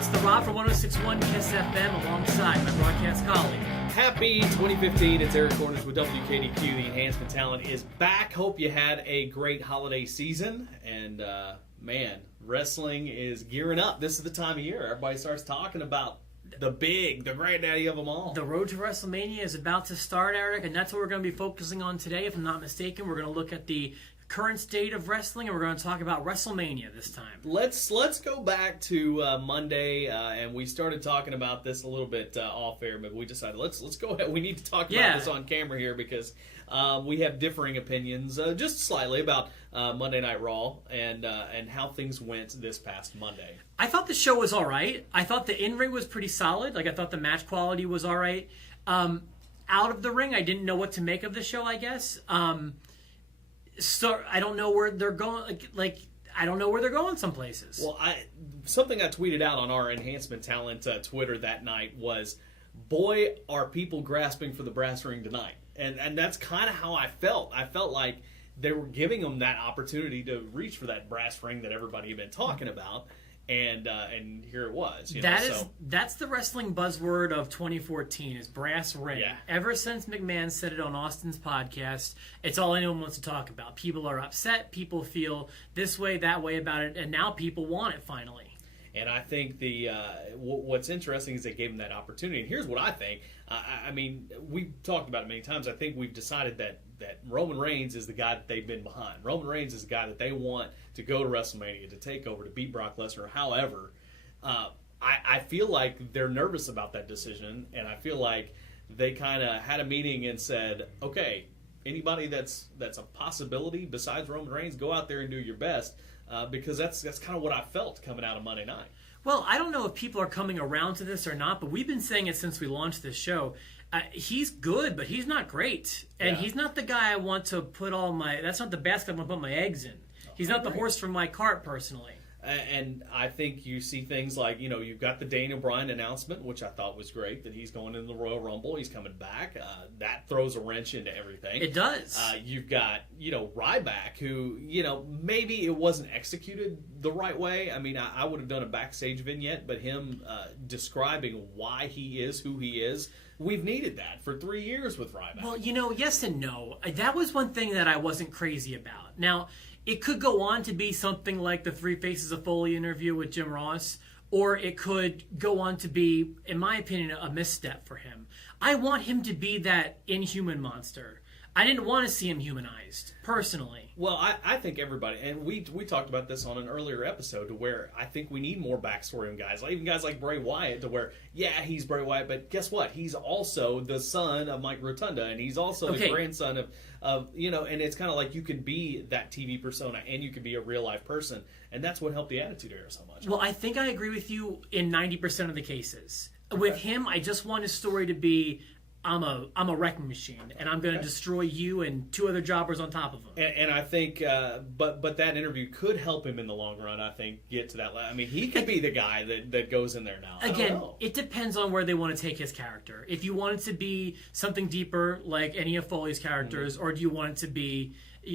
It's The Rob for 106.1 KISS FM alongside my broadcast colleague. Happy 2015. It's Eric Corners with WKDQ. The Enhancement talent is back. Hope you had a great holiday season. And, man, wrestling is gearing up. This is the time of year everybody starts talking about the granddaddy of them all. The road to Wrestlemania is about to start, Eric, and that's what we're going to be focusing on today. If I'm not mistaken, we're going to look at the current state of wrestling, and we're going to talk about Wrestlemania this time. Let's go back to Monday, and we started talking about this a little bit off air, but we decided let's go ahead. We need to talk about this on camera here because we have differing opinions, just slightly, about Monday Night Raw and how things went this past Monday. I thought the show was all right. I thought the in-ring was pretty solid. I thought the match quality was all right. Out of the ring, I didn't know what to make of the show, I guess. So I don't know where they're going. I don't know where they're going. Some places. Well, something I tweeted out on our Enhancement Talent Twitter that night was, "Boy, are people grasping for the brass ring tonight?" And that's kind of how I felt. I felt like they were giving them that opportunity to reach for that brass ring that everybody had been talking about. And here it was. That's the wrestling buzzword of 2014 is brass ring. Yeah. Ever since McMahon said it on Austin's podcast, it's all anyone wants to talk about. People are upset. People feel this way, that way about it, and now people want it finally. And I think what's interesting is they gave him that opportunity. And here's what I think. I mean, we've talked about it many times. I think we've decided that Roman Reigns is the guy that they've been behind. Roman Reigns is the guy that they want to go to WrestleMania, to take over, to beat Brock Lesnar. However, I feel like they're nervous about that decision, and I feel like they kind of had a meeting and said, okay, anybody that's a possibility besides Roman Reigns, go out there and do your best. Because that's kind of what I felt coming out of Monday night. Well, I don't know if people are coming around to this or not, but we've been saying it since we launched this show. He's good, but he's not great. And he's not the guy I want to put that's not the basket I want to put my eggs in. He's not the horse from my cart, personally. And I think you see things like, you've got the Daniel Bryan announcement, which I thought was great, that he's going in the Royal Rumble. He's coming back. That throws a wrench into everything. It does. You've got, Ryback, who, maybe it wasn't executed the right way. I mean, I would have done a backstage vignette, but him describing why he is who he is, we've needed that for 3 years with Ryback. Well, yes and no. That was one thing that I wasn't crazy about. Now, it could go on to be something like the Three Faces of Foley interview with Jim Ross, or it could go on to be, in my opinion, a misstep for him. I want him to be that inhuman monster. I didn't want to see him humanized, personally. Well, I think everybody, and we talked about this on an earlier episode, to where I think we need more backstory in guys, even guys like Bray Wyatt, to where, he's Bray Wyatt, but guess what? He's also the son of Mike Rotunda, and he's also the grandson of and it's kind of like you can be that TV persona, and you can be a real-life person, and that's what helped the Attitude Era so much. Well, I think I agree with you in 90% of the cases. Okay. With him, I just want his story to be, I'm a wrecking machine, and I'm going to destroy you and two other jobbers on top of him. And I think, but that interview could help him in the long run, I think, get to that. I mean, he could be the guy that goes in there now. Again, it depends on where they want to take his character. If you want it to be something deeper, like any of Foley's characters, or do you want it to be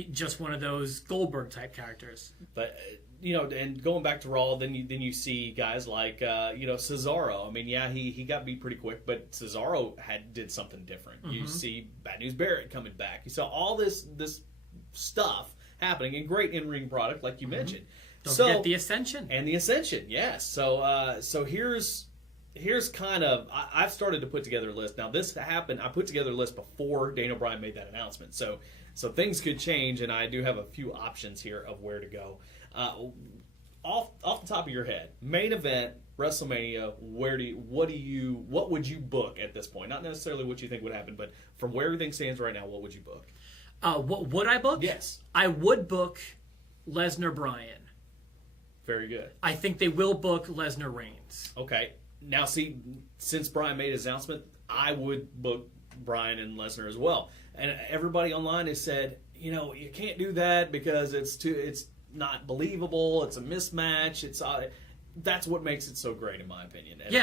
just one of those Goldberg-type characters? But... and going back to Raw, then you see guys like Cesaro. I mean, he got beat pretty quick, but Cesaro did something different. Mm-hmm. You see Bad News Barrett coming back. You saw all this stuff happening, and great in-ring product, like you mentioned. Don't forget the Ascension. And the Ascension, yes. So here's kind of, I've started to put together a list. Now this happened, I put together a list before Daniel Bryan made that announcement. So things could change, and I do have a few options here of where to go. Off the top of your head, main event, WrestleMania, what would you book at this point? Not necessarily what you think would happen, but from where everything stands right now, what would you book? What would I book? Yes. I would book Lesnar-Bryan. Very good. I think they will book Lesnar-Reigns. Okay. Now, see, since Bryan made his announcement, I would book Bryan and Lesnar as well. And everybody online has said, you can't do that because it's not believable. It's a mismatch. That's what makes it so great, in my opinion. And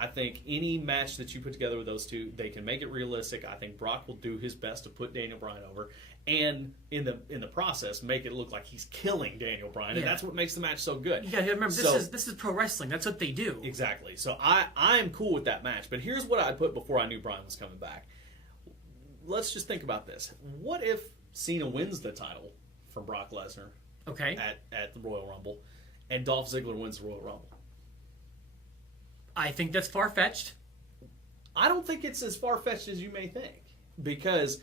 I think any match that you put together with those two, they can make it realistic. I think Brock will do his best to put Daniel Bryan over, and in the process, make it look like he's killing Daniel Bryan, and that's what makes the match so good. You gotta remember, this is pro wrestling. That's what they do. Exactly. So I am cool with that match. But here's what I put before I knew Bryan was coming back. Let's just think about this. What if Cena wins the title from Brock Lesnar at the Royal Rumble, and Dolph Ziggler wins the Royal Rumble? I think that's far-fetched. I don't think it's as far-fetched as you may think, because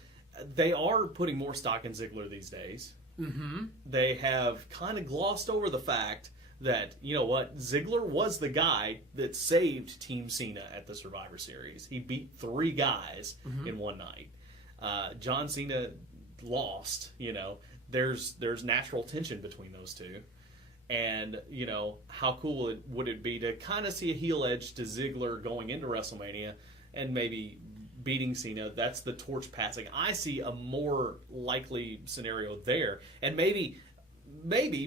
they are putting more stock in Ziggler these days. Mm-hmm. They have kind of glossed over the fact that, you know what, Ziggler was the guy that saved Team Cena at the Survivor Series. He beat 3 guys in one night. John Cena lost. You know, there's natural tension between those two. And, you know, how cool would it be to kind of see a heel edge to Ziggler going into WrestleMania and maybe beating Cena? That's the torch passing. I see a more likely scenario there. And maybe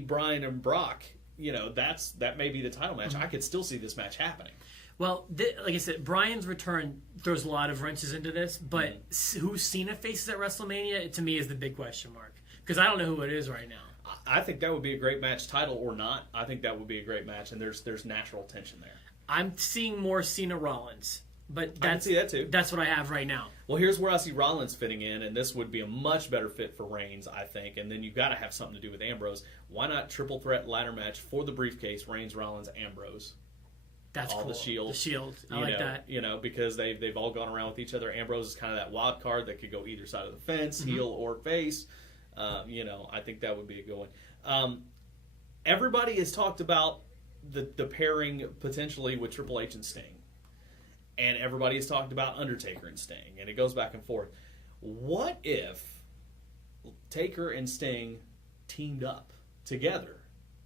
Bryan and Brock, you know, that may be the title match. I could still see this match happening. Well, like I said, Bryan's return throws a lot of wrenches into this, but who Cena faces at WrestleMania, to me, is the big question mark. Because I don't know who it is right now. I think that would be a great match, title or not. I think that would be a great match, and there's natural tension there. I'm seeing more Cena Rollins, but I can see that too. That's what I have right now. Well, here's where I see Rollins fitting in, and this would be a much better fit for Reigns, I think. And then you've got to have something to do with Ambrose. Why not triple threat ladder match for the briefcase? Reigns, Rollins, Ambrose. That's all cool. The Shield. The Shield. I like that. You know, because they've all gone around with each other. Ambrose is kind of that wild card that could go either side of the fence, heel or face. You know, I think that would be a good one. Everybody has talked about the pairing potentially with Triple H and Sting. And everybody has talked about Undertaker and Sting. And it goes back and forth. What if Taker and Sting teamed up together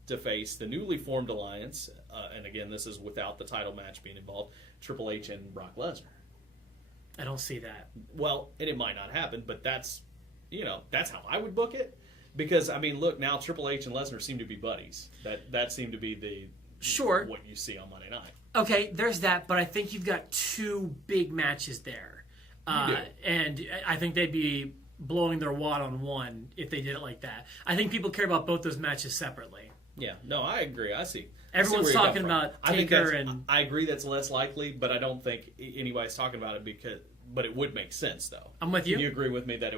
to face the newly formed alliance? And again, this is without the title match being involved. Triple H and Brock Lesnar. I don't see that. Well, and it might not happen, but that's how I would book it. Because, I mean, look, now Triple H and Lesnar seem to be buddies. That seemed to be what you see on Monday night. Okay, there's that, but I think you've got 2 big matches there. And I think they'd be blowing their wad on one if they did it like that. I think people care about both those matches separately. Yeah, no, I agree. I see. Everyone's talking about Taker and... I agree that's less likely, but I don't think anybody's talking about it but it would make sense, though. I'm with you. You agree with me that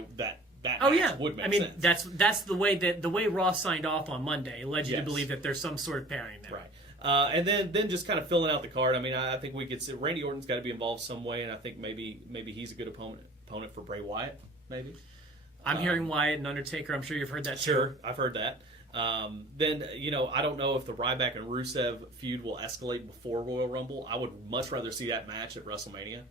that would make sense. That's the way Raw signed off on Monday. It led you to believe that there's some sort of pairing there. Right. And then just kind of filling out the card. I mean, I think we could see Randy Orton's got to be involved some way, and I think maybe he's a good opponent for Bray Wyatt. Maybe. I'm hearing Wyatt and Undertaker. I'm sure you've heard that too. Sure, I've heard that. Then, you know, I don't know if the Ryback and Rusev feud will escalate before Royal Rumble. I would much rather see that match at WrestleMania.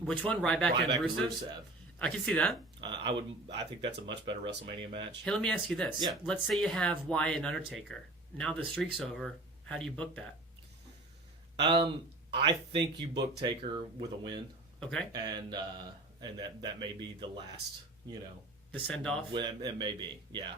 Which one? Ryback and Rusev? I can see that. I think that's a much better WrestleMania match. Hey, let me ask you this. Yeah. Let's say you have Wyatt and Undertaker. Now the streak's over. How do you book that? I think you book Taker with a win. Okay. And that may be the last, you know, the send off. It may be, yeah.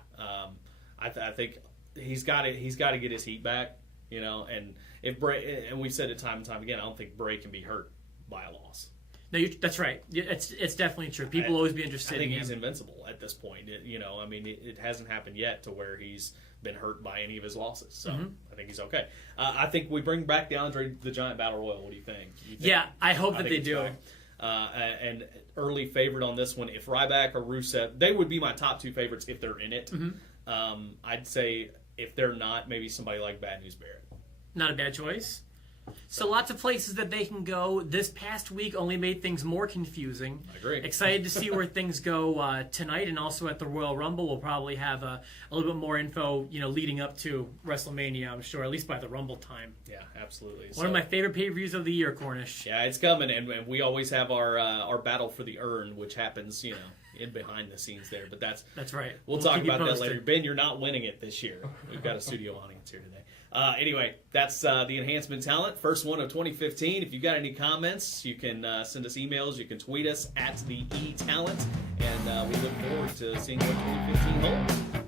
I think he's got to get his heat back, you know. And if Bray, and we've said it time and time again, I don't think Bray can be hurt by a loss. No, that's right. It's definitely true. People will always be interested. I think in he's him. Invincible at this point. It hasn't happened yet to where he's been hurt by any of his losses. So I think he's okay. I think we bring back the Andre the Giant Battle Royal. What do you think? Yeah, I hope that they do. And early favorite on this one, if Ryback or Rusev, they would be my top 2 favorites if they're in it. I'd say if they're not, maybe somebody like Bad News Barrett. Not a bad choice. So lots of places that they can go. This past week only made things more confusing. I agree. Excited to see where things go tonight, and also at the Royal Rumble. We'll probably have a little bit more info, leading up to WrestleMania, I'm sure, at least by the Rumble time. Yeah, absolutely. One of my favorite pay-per-views of the year, Cornish. Yeah, it's coming, and we always have our battle for the urn, which happens, in behind the scenes there. But that's right. We'll talk about that later. Ben, you're not winning it this year. We've got a studio audience here today. Anyway, that's the Enhancement Talent, first one of 2015. If you got any comments, you can send us emails. You can tweet us at the eTalent, and we look forward to seeing what 2015 holds.